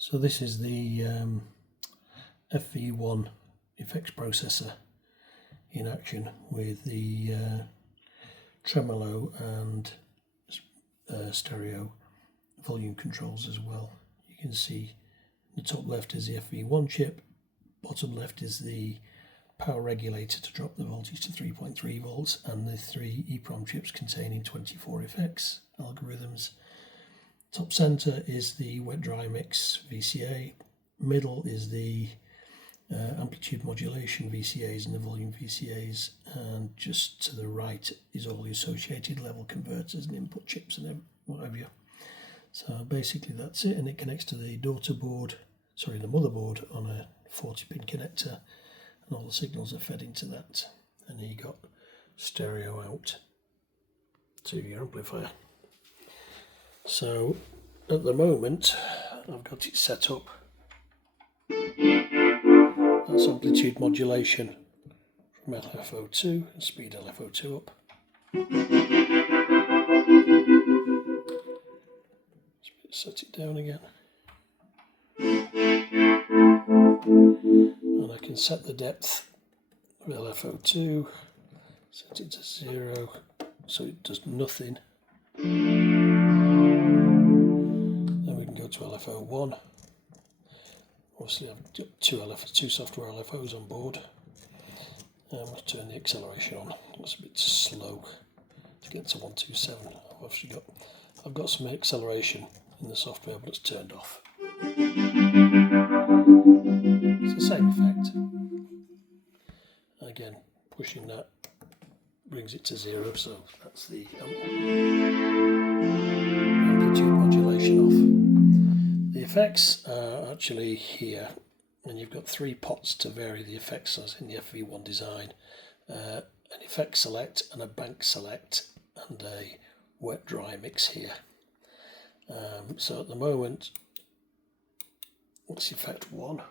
So this is the FV1 effects processor in action with the tremolo and stereo volume controls as well. You can see the top left is the FV1 chip, bottom left is the power regulator to drop the voltage to 3.3 volts, and the 3 EEPROM chips containing 24 effects algorithms. Top center is the wet dry mix VCA, middle is the amplitude modulation VCAs and the volume VCAs, and just to the right is all the associated level converters and input chips and what have you. So basically that's it, and it connects to the motherboard on a 40-pin connector, and all the signals are fed into that, and then you got stereo out to your amplifier. So at the moment I've got it set up. That's amplitude modulation from LFO2 and speed LFO2 up. Set it down again. And I can set the depth of LFO2, set it to 0 so it does nothing. Then we can go to LFO1. Obviously I've got two software LFOs on board. Let's turn the acceleration on. It's a bit slow to get to 127. I've got some acceleration in the software, but it's turned off. It's the same effect. Again, pushing that brings it to 0, so that's the amplitude modulation off. The effects are actually here, and you've got 3 pots to vary the effects as in the FV1 design. An effect select and a bank select and a wet dry mix here. So at the moment, what's effect 1?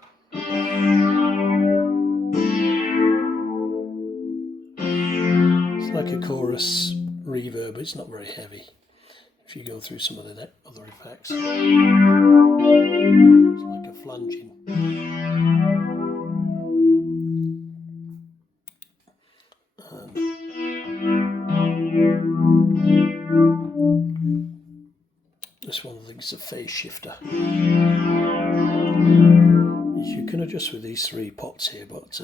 It's like a chorus reverb, but it's not very heavy. If you go through some of the other effects, it's like a flanging. This one I think is a phase shifter. You can adjust with these 3 pots here, but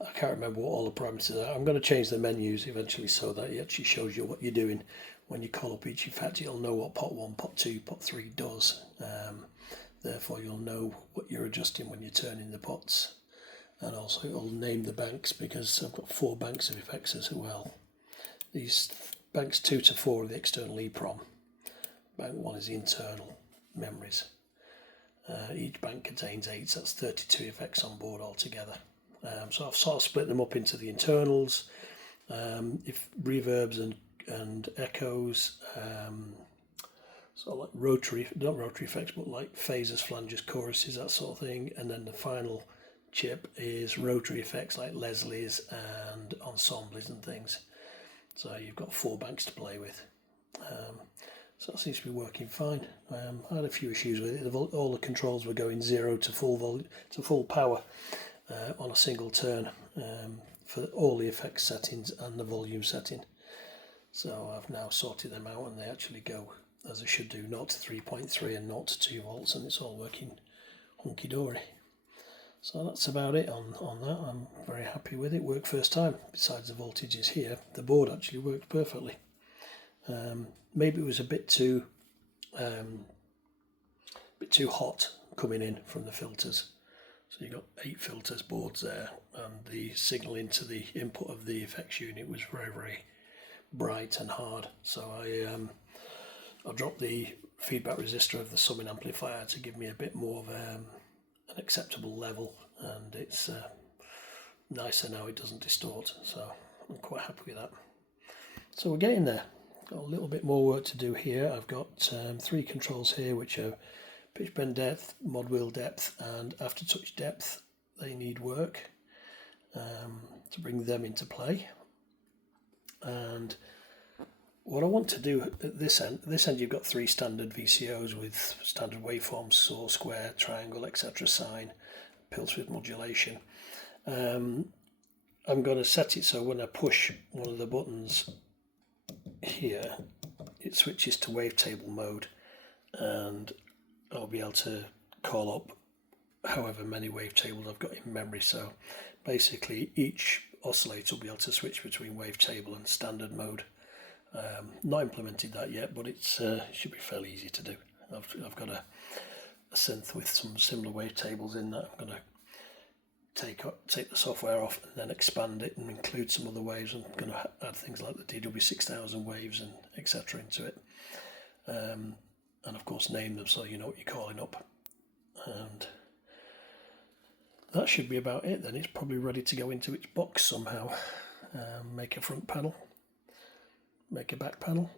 I can't remember what all the parameters are. I'm going to change the menus eventually so that it actually shows you what you're doing. When you call up each effect, it'll know what pot 1, pot 2, pot 3 does. Therefore you'll know what you're adjusting when you're turning the pots. And also it'll name the banks, because I've got 4 banks of effects as well. These banks 2 to 4 are the external EEPROM. Bank 1 is the internal memories. Each bank contains 8, so that's 32 effects on board altogether. So I've sort of split them up into the internals, if reverbs and echoes, sort of like not rotary effects, but like phasers, flanges, choruses, that sort of thing. And then the final chip is rotary effects like Leslie's and ensembles and things. So you've got 4 banks to play with. So that seems to be working fine. I had a few issues with it. All the controls were going 0 to full power on a single turn for all the effects settings and the volume setting. So I've now sorted them out, and they actually go as they should do, 0 to 3.3 and 0 to 2 volts, and it's all working hunky-dory. So that's about it on that. I'm very happy with it. Worked first time. Besides the voltages here, the board actually worked perfectly. Maybe it was a bit too hot coming in from the filters. So you got 8 filters boards there, and the signal into the input of the effects unit was very, very bright and hard. So I dropped the feedback resistor of the summing amplifier to give me a bit more of an acceptable level, and it's nicer now. It doesn't distort, so I'm quite happy with that. So we're getting there. Got a little bit more work to do here. I've got 3 controls here, which are pitch bend depth, mod wheel depth, and aftertouch depth. They need work to bring them into play. And what I want to do at this end you've got 3 standard VCOs with standard waveforms, saw, square, triangle, etc. sine, pulse width modulation. I'm going to set it so when I push one of the buttons here, it switches to wavetable mode, and I'll be able to call up however many wavetables I've got in memory. So basically each oscillator will be able to switch between wavetable and standard mode. Not implemented that yet, but it should be fairly easy to do. I've got a synth with some similar wavetables in that I'm going to take the software off and then expand it and include some other waves. I'm going to add things like the DW6000 waves and etc. into it, and of course name them so you know what you're calling up. And that should be about it then. It's probably ready to go into its box somehow. Make a front panel, make a back panel,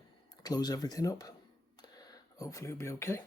close everything up. Hopefully it'll be okay.